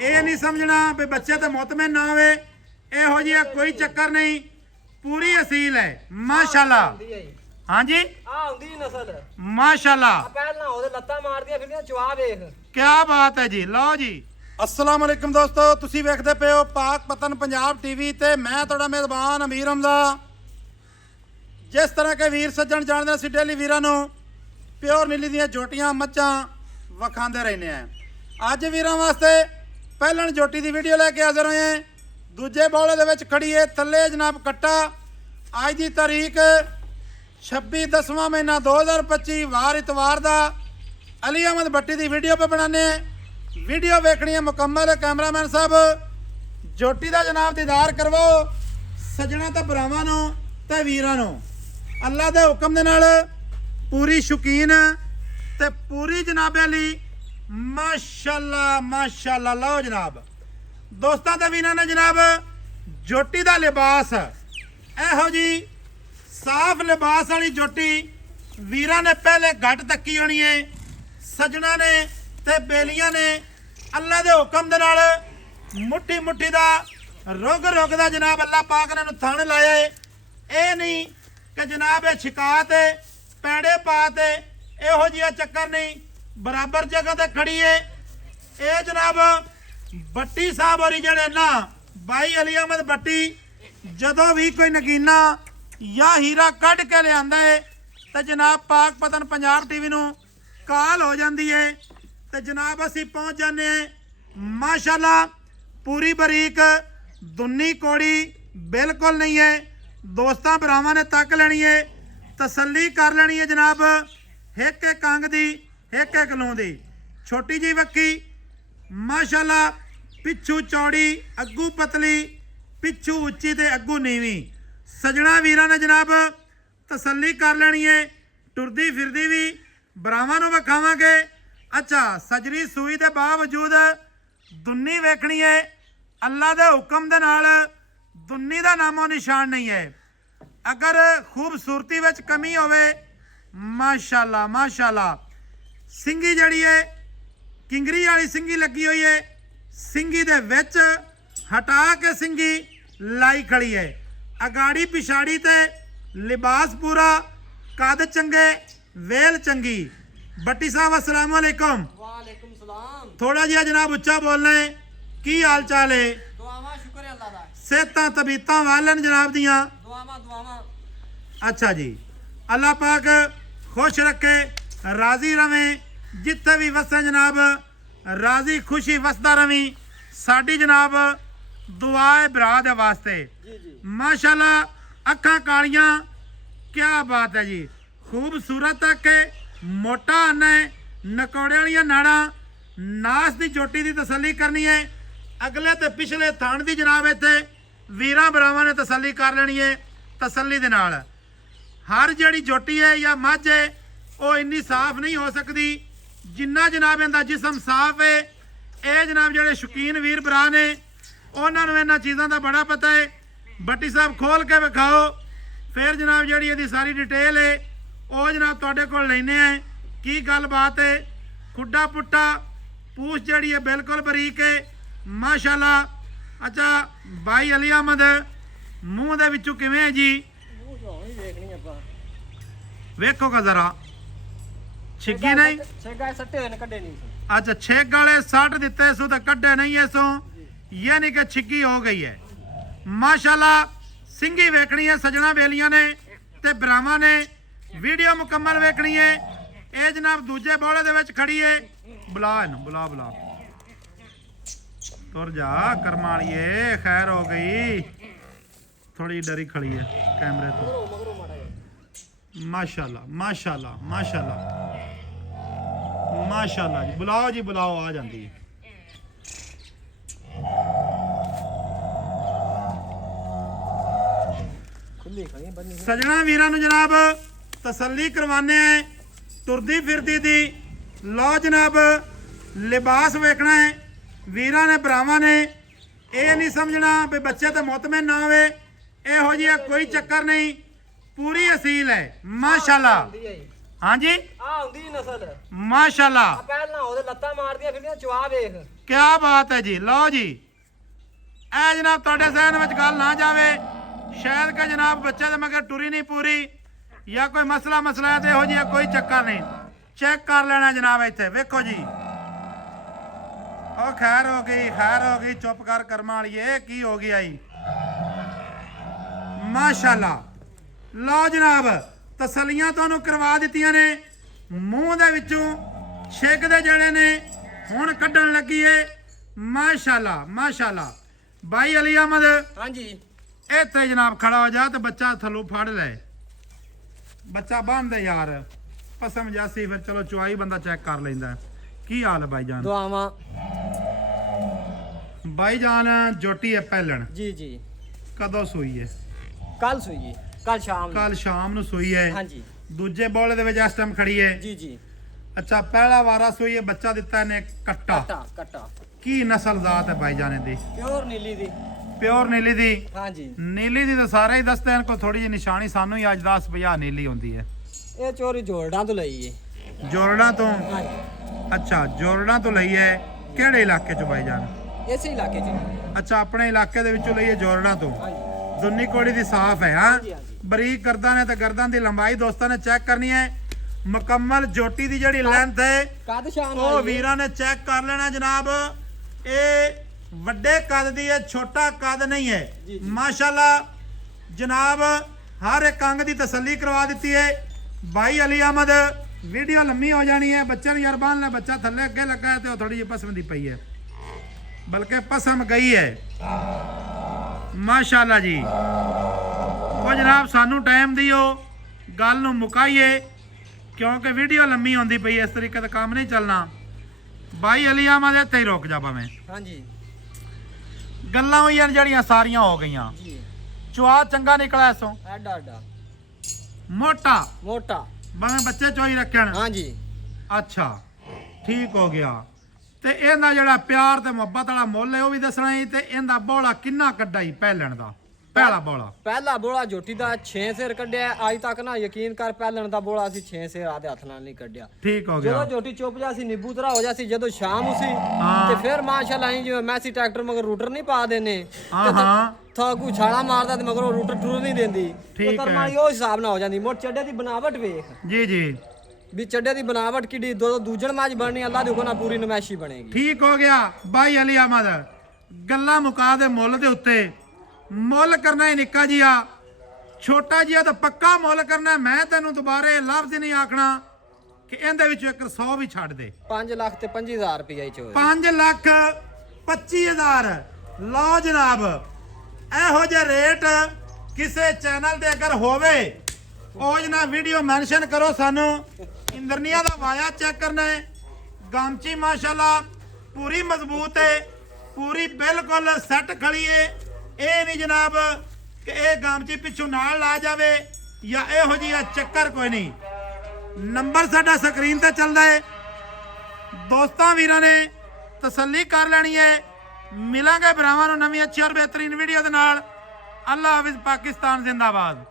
ਇਹ ਨਹੀਂ ਸਮਝਣਾ ਵੀ ਬੱਚੇ ਤੇ ਮੁਤਮਿਨ ਨਾ ਹੋਵੇ। ਇਹੋ ਜਿਹਾ ਕੋਈ ਚੱਕਰ ਨਹੀਂ, ਪੂਰੀ ਅਸੀਲ ਹੈ ਮਾਸ਼ਾਅੱਲਾ। ਹਾਂਜੀ ਆ ਹੁੰਦੀ ਨਸਲ ਮਾਸ਼ਾਅੱਲਾ। ਪਹਿਲਾਂ ਉਹਦੇ ਲੱਤਾਂ ਮਾਰਦੀਆਂ ਫਿਰਦੀਆਂ ਚਵਾ ਵੇਖ। ਕੀ ਬਾਤ ਹੈ ਜੀ। ਲਓ ਜੀ, अस्सलाम वालेकुम दोस्तों, तुसी वेखदे पे हो पाक पतन पंजाब टीवी ते मैं तुहाडा मेज़बान अमीर हमजा। जिस तरह के वीर सज्जन जानते हैं, डेली वीरां नूं प्योर नीली दीयां जोटियां मच्छां विखांदे रहने हैं। अज वीरां वास्ते पहलन जोटी दी वीडियो लैके हाज़र होए हैं। दूजे बौले दे विच खड़ी है थल्ले जनाब कट्टा। अज दी तारीख 26/10वां महीना 2025 वार इतवार दा अली अहमद भट्टी दी वीडियो पे बनाने हैं। वीडियो वेखनी है मुकम्मल। कैमरामैन साहब जोटी का जनाब दीदार करवो सजना तो भरावां नूं ते वीरां नूं। अल्लाह के हुक्म दे नाल पूरी शौकीन ते पूरी जनाबे लई माशाअल्लाह माशाअल्लाह। लो जनाब दोस्तां ते वीरां ने जनाब जोटी का लिबास इहो जी साफ लिबास वाली जोटी वीरां ने पहले घट तकी होनी है। सजना ने ते बेलियां ने अल्लाह दे हुक्म दे नाल मुट्ठी मुट्ठी दा रुग रुग दा जनाब अल्लाह पाक ने थण लाया है। ये नहीं कि जनाब शिकायत पैड़े पाते इहो जिहा चक्कर नहीं, बराबर जगह ते खड़ी है। ये जनाब भट्टी साहब होरी जड़े ना भाई अली अहमद भट्टी जदों भी कोई नगीना या हीरा कढ़ के लिआंदा है तो जनाब पाक पतन पंजाब टीवी नूं काल हो जाती है ते जनाब असी पहुँच जाने माशाअल्लाह। पूरी बरीक दुन्नी कोड़ी बिल्कुल नहीं है। दोस्तां भरावां ने तक लेनी है, तसल्ली कर लेनी है जनाब। एक एक अंग दी एक एक लूं दी छोटी जी वक्की माशाअल्लाह। पिछू चौड़ी अग्गू पतली, पिछू उच्ची ते अग्गू नीवी। सजना वीरां ने जनाब तसल्ली कर लेनी है। टुरदी फिरदी भी भरावां नूं विखावांगे। अच्छा सजरी सूई के बावजूद दुन्नी वेखनी है। अल्लाह के हुक्म दे नाल दुन्नी का नामो निशान नहीं है। अगर खूबसूरती विच कमी होवे माशाअल्लाह माशाअल्लाह। सिंगी जड़ी है किंगरी वाली सिंगी लगी हुई है। सिंगी दे विच हटा के सिंगी लाई खड़ी है। अगाड़ी पिछाड़ी ते लिबास पूरा, कद चंगे, वेल चंगी। भट्टी साहब अस्सलाम वालेकुम। वालेकुम सलाम। थोड़ा जिहा जनाब उच्चा बोलना है। की हाल चाल है? दुआवां शुक्र है अल्लाह दा। सेहतां तबीयतां वालन जनाब दियां? दुआवां। अच्छा जी, अल्लाह पाक खुश रखे, राजी रवे। जिथे भी वसे जनाब राजी खुशी वसदा रवी। साडी जनाब दुआ है भरा दे वास्ते। माशाअल्लाह अखां कालियां, क्या बात है जी। खूबसूरत तक है, मोटा आना है, नकौड़े वाली नाड़ा। नास की चोटी की तसली करनी है। अगले तो पिछले थान की जनाब इतने वीरां भरावां ने तसली कर लेनी है। तसली दे नाल हर जड़ी जोटी है या मझ है वो इन्नी साफ नहीं हो सकती जिन्ना जनाब इनका जिसम साफ है। ये जनाब जेडे शौकीन वीर भरा ने उन्होंने इन्होंने चीज़ों का बड़ा पता है। भट्टी साहब खोल के विखाओ, फिर जनाब जी यदि सारी डिटेल है वो जनाब तुहाडे कोल लैने हैं। की गलबात है? खुड्डा पुट्टा पूछ जड़ी है बिल्कुल बरीक है माशाअल्लाह। अच्छा भाई अली अहमद मूँह दे विचों किवें है जी? वेखो का जरा छिग्गी नहीं। अच्छा छिग वाले सट दिते सो तो कड्डे नहीं है सो, यानी कि छिग्गी हो गई है माशाअल्लाह। सिंगी वेखनी है सजना बेलियां ने ते भरावां ने। वीडियो मुकम्मल वेखनी है। ये जनाब दूजे बौले दे विच खड़ी है। बुला इनू बुला बुला तुर जा कर्मा वालीए, खैर हो गई। थोड़ी डरी खड़ी है कैमरे तो। माशाअल्लाह माशाअल्लाह माशाअल्लाह माशाअल्लाह जी। बुलाओ जी बुलाओ, आ जाती है। सजना वीरां नूं जनाब तसल्ली करवाने हैं तुरदी फिरदी दी। लो जनाब लिबास वेखना है वीरां ने भरावां ने। ये नहीं समझना भी बच्चे तो मुतमिन ना होवे। इहो जिहा कोई चक्कर नहीं, पूरी असील है माशाअल्लाह। हाँ जी आ हुंदी नस्ल माशाअल्लाह। ਪਹਿਲਾਂ ਉਹਦੇ ਲੱਤਾਂ ਮਾਰਦੀਆਂ ਫਿਰਦੀਆਂ ਚਵਾ ਵੇਖ। ਕਿਆ ਬਾਤ ਹੈ ਜੀ। ਲਓ ਜੀ ਐ ਜਨਾਬ ਤੁਹਾਡੇ ਜ਼ਹਿਨ ਵਿੱਚ ਗੱਲ ਨਾ ਜਾਵੇ ਸ਼ਾਇਦ ਕਿ ਜਨਾਬ ਬੱਚੇ ਦੇ ਮਗਰ ਟੁਰੀ ਨਹੀਂ ਪੂਰੀ ਜਾਂ ਕੋਈ ਮਸਲਾ ਹੈ ਤੇ ਇਹੋ ਜਿਹਾ ਕੋਈ ਚੱਕਰ ਨਹੀਂ। ਚੈੱਕ ਕਰ ਲੈਣਾ ਜਨਾਬ ਇੱਥੇ ਵੇਖੋ ਜੀ। ਉਹ ਖੈਰ ਹੋ ਗਈ ਚੁੱਪ ਕਰ ਕਰਮਾਂ ਵਾਲੀਏ ਕੀ ਹੋ ਗਿਆ ਜੀ। ਮਾਸ਼ਾਅੱਲਾ। ਲਓ ਜਨਾਬ ਤਸੱਲੀਆਂ ਤੁਹਾਨੂੰ ਕਰਵਾ ਦਿੱਤੀਆਂ ਨੇ। ਮੂੰਹ ਦੇ ਵਿੱਚੋਂ ਛਿੱਕਦੇ ਜਿਹੜੇ ਨੇ ਹੁਣ ਕੱਢਣ ਲੱਗੀ ਏ। ਮਾਸ਼ਾਅੱਲਾ। ਭਾਈ ਅਲੀ ਅਹਿਮਦ ਹਾਂਜੀ ਇੱਥੇ ਜਨਾਬ ਖੜਾ ਹੋ ਜਾ ਤੇ ਬੱਚਾ ਥੱਲੋਂ ਫੜ ਲੈ। ਬੱਚਾ ਬੰਨ੍ਹਦੇ ਯਾਰ ਪਸਮ ਜਾਸੀ ਫਿਰ ਚਲੋ ਚੁਆਈ ਬੰਦਾ ਚੈੱਕ ਕਰ ਲੈਂਦਾ। ਕੀ ਹਾਲ ਹੈ ਭਾਈਜਾਨ? ਦੁਆਵਾਂ ਭਾਈਜਾਨ ਜੋਟੀ ਹੈ ਪਹਿਲਣ ਜੀ ਕਦੋਂ ਸੂਈ ਹੈ? ਕੱਲ ਸੂਈ ਜੀ, ਕੱਲ ਸ਼ਾਮ ਨੂੰ ਸੂਈ ਹੈ। ਹਾਂਜੀ ਦੂਜੇ ਬੋਲੇ ਦੇ ਵਿੱਚ ਇਸ ਟਾਈਮ ਖੜੀ ਹੈ ਜੀ। ਅੱਛਾ ਪਹਿਲਾ ਵਾਰਾ ਸੂਈ ਹੈ। ਬੱਚਾ ਦਿੱਤਾ ਇਹਨੇ ਕੱਟਾ। ਕੀ ਨਸਲ ਜ਼ਾਤ ਹੈ ਭਾਈਜਾਨ ਦੀ? ਪਿਓਰ ਨੀਲੀ ਦੀ। ਹਾਂਜੀ ਨੀਲੀ ਦੀ ਤਾਂ ਸਾਰੇ ਹੀ ਦੱਸਦੇ ਹਨ। ਕੋਈ ਥੋੜੀ ਜਿਹੀ ਨਿਸ਼ਾਨੀ ਸਾਨੂੰ ਹੀ ਅੱਜ 10-50 ਨੀਲੀ ਹੁੰਦੀ ਹੈ। ਇਹ ਚੋਰੀ ਜੋੜਾਂ ਤੋਂ ਲਈ ਹੈ। ਜੋਰੜਾਂ ਤੋਂ? ਹਾਂਜੀ ਅੱਛਾ ਜੋਰੜਾਂ ਤੋਂ ਲਈ ਹੈ। ਕਿਹੜੇ ਇਲਾਕੇ ਚੋਂ ਭਾਈਜਾਨ? ਇਸੇ ਇਲਾਕੇ ਚ। ਅੱਛਾ ਆਪਣੇ ਇਲਾਕੇ ਦੇ ਵਿੱਚੋਂ ਲਈ ਹੈ ਜੋਰੜਾਂ ਤੋਂ। ਹਾਂਜੀ ਦੁੰਨੀ ਕੋੜੀ ਦੀ ਸਾਫ਼ ਹੈ ਹਾਂ। ਹਾਂਜੀ। ਬਰੀਕ ਗਰਦਨ ਹੈ ਤੇ ਗਰਦਨ ਦੀ ਲੰਬਾਈ ਦੋਸਤਾਂ ਨੇ ਚੈੱਕ ਕਰਨੀ ਹੈ। ਮੁਕੰਮਲ ਜੋਟੀ ਦੀ ਜਿਹੜੀ ਲੈਂਥ ਹੈ ਕੱਦ ਸ਼ਾਨ ਉਹ ਵੀਰਾਂ ਨੇ ਚੈੱਕ ਕਰ ਲੈਣਾ ਜਨਾਬ। ਇਹ ਵੱਡੇ ਕੱਦ ਦੀ ਹੈ, ਛੋਟਾ ਕੱਦ ਨਹੀਂ ਹੈ। ਮਾਸ਼ਾਅੱਲਾ ਜਨਾਬ ਹਰ ਇੱਕ ਅੰਗ ਦੀ ਤਸੱਲੀ ਕਰਵਾ ਦਿੱਤੀ ਹੈ ਭਾਈ ਅਲੀ ਅਹਿਮਦ। ਵੀਡੀਓ ਲੰਮੀ ਹੋ ਜਾਣੀ ਹੈ। ਬੱਚੇ ਨੂੰ ਯਾਰ ਬੰਨ ਲੈ। ਬੱਚਾ ਥੱਲੇ ਅੱਗੇ ਲੱਗਾ ਹੈ ਤੇ ਉਹ ਥੋੜੀ ਜਿਹੀ ਪਸਮ ਦੀ ਪਈ ਹੈ, ਬਲਕਿ ਪਸਮ ਗਈ ਹੈ। ਮਾਸ਼ਾਅੱਲਾ ਜੀ। ਉਹ ਜਨਾਬ ਸਾਨੂੰ ਟਾਈਮ ਦਿਓ ਗੱਲ ਨੂੰ ਮੁਕਾਈਏ ਕਿਉਂਕਿ ਵੀਡੀਓ ਲੰਮੀ ਹੁੰਦੀ ਪਈ। ਇਸ ਤਰੀਕੇ ਦਾ ਕੰਮ ਨਹੀਂ ਚੱਲਣਾ। ਭਾਈ ਅਲੀ ਅਹਿਮਦ ਇੱਥੇ ਹੀ ਰੁਕ ਜਾ ਭਾਵੇਂ। ਹਾਂਜੀ ਗੱਲਾਂ ਹੋਈਆਂ ਜਿਹੜੀਆਂ ਸਾਰੀਆਂ ਹੋ ਗਈਆਂ। ਜੀ ਚੁਆ ਚੰਗਾ ਨਿਕਲਿਆ ਇਸੋਂ? ਐਡਾ ਮੋਟਾ ਭਾਵੇਂ ਬੱਚੇ ਚੋਈ ਰੱਖਣ। ਹਾਂਜੀ ਅੱਛਾ ਠੀਕ ਹੋ ਗਿਆ। ਤੇ ਇਹਦਾ ਜਿਹੜਾ ਪਿਆਰ ਤੇ ਮੁਹੱਬਤ ਵਾਲਾ ਮੁੱਲ ਹੈ ਉਹ ਵੀ ਦੱਸਣਾ ਹੀ। ਤੇ ਇਹਦਾ ਬੋਲਾ ਕਿੰਨਾ ਕੱਢਾ ਹੀ ਪਹਿਲਣ ਦਾ? ਪਹਿਲਾ ਬੋਲਾ ਜੋਟੀ ਦਾ 6 ਸਿਰ ਕੱਢਿਆ ਅੱਜ ਤੱਕ ਨਾ। ਯਕੀਨ ਕਰ ਪਹਿਲਣ ਦਾ ਬੋਲਾ ਅਸੀਂ 6 ਸਿਰ ਆਦੇ ਹੱਥ ਨਾਲ ਨਹੀਂ ਕੱਢਿਆ। ਠੀਕ ਹੋ ਗਿਆ। ਜਦੋਂ ਜੋਟੀ ਚੁੱਪ ਜਾ ਸੀ ਨਿੰਬੂ ਤਰਾ ਹੋ ਜਾ ਸੀ ਜਦੋਂ ਸ਼ਾਮ ਉਸੀ ਤੇ ਫਿਰ ਮਾਸ਼ਾਅੱਲਾ ਜਿਵੇਂ ਮੈਸੀ ਟਰੈਕਟਰ ਮਗਰ ਰੂਟਰ ਨਹੀਂ ਪਾ ਦੇਨੇ। ਥਾਕੂ ਛਾਲਾ ਮਾਰਦਾ ਤੇ ਮਗਰੋਂ ਰੂਟਰ ਟੁਰ ਨਹੀਂ ਦਿੰਦੀ। ਤੇ ਕਰਮਾਲੀ ਉਹ ਹਿਸਾਬ ਨਾਲ ਹੋ ਜਾਂਦੀ। ਮੋਟ ਚੱਡੇ ਦੀ ਬਣਾਵਟ ਵੇਖ ਜੀ ਵੀ ਚੱਡੇ ਦੀ ਬਣਾਵਟ ਕਿੱਡੀ ਦੂਜਣ ਮਾਝ ਬਣਨੀ ਅੱਲਾ ਦੀ ਹੁਕਮ ਨਾਲ ਪੂਰੀ ਨਮੈਸ਼ੀ ਬਣੇਗੀ। ਠੀਕ ਹੋ ਗਿਆ ਭਾਈ ਅਲੀ ਅਹਿਮਦ। ਗੱਲਾਂ ਮੁਕਾ ਦੇ ਮੁੱਲ ਦੇ ਉੱਤੇ। ਮੁੱਲ ਕਰਨਾ ਹੀ ਨਿੱਕਾ ਜਿਹਾ ਛੋਟਾ ਜਿਹਾ ਤਾਂ ਪੱਕਾ ਮੁੱਲ ਕਰਨਾ। ਮੈਂ ਤੈਨੂੰ ਦੁਬਾਰੇ ਲਫ਼ਜ਼ ਨਹੀਂ ਆਖਣਾ ਕਿ ਇਹਦੇ ਵਿੱਚੋਂ 100 ਵੀ ਛੱਡ ਦੇ। 5 ਲੱਖ ਤੇ 25,000 ਰੁਪਏ ਚ 5,25,000। ਲਓ ਜਨਾਬ ਇਹੋ ਜਿਹਾ ਰੇਟ ਕਿਸੇ ਚੈਨਲ ਤੇ ਅਗਰ ਹੋਵੇ ਉਹ ਜਨਾਬ ਵੀਡੀਓ ਮੈਂਸ਼ਨ ਕਰੋ ਸਾਨੂੰ। ਇੰਦਰਨੀਆ ਦਾ ਵਾਇਆ ਚੈੱਕ ਕਰਨਾ ਹੈ। ਗਾਮਚੀ ਮਾਸ਼ਾਅੱਲਾ ਪੂਰੀ ਮਜ਼ਬੂਤ ਹੈ, ਪੂਰੀ ਬਿਲਕੁਲ ਸੈੱਟ ਖੜੀ ਹੈ। ਇਹ ਨਹੀਂ ਜਨਾਬ ਕਿ ਇਹ ਗਾਮਚੀ ਪਿੱਛੋਂ ਨਾਲ ਲਾ ਜਾਵੇ ਜਾਂ ਇਹੋ ਜਿਹਾ ਚੱਕਰ ਕੋਈ ਨਹੀਂ। ਨੰਬਰ ਸਾਡਾ ਸਕਰੀਨ ਤੇ ਚੱਲਦਾ ਹੈ। ਦੋਸਤਾਂ ਵੀਰਾਂ ਨੇ ਤਸੱਲੀ ਕਰ ਲੈਣੀ ਹੈ। ਮਿਲਾਂਗੇ ਭਰਾਵਾਂ ਨੂੰ ਨਵੀਂ ਅੱਛੀ ਔਰ ਬਿਹਤਰੀਨ ਵੀਡੀਓ ਦੇ ਨਾਲ। ਅੱਲਾ ਹਾਫਿਜ਼। ਪਾਕਿਸਤਾਨ ਜ਼ਿੰਦਾਬਾਦ।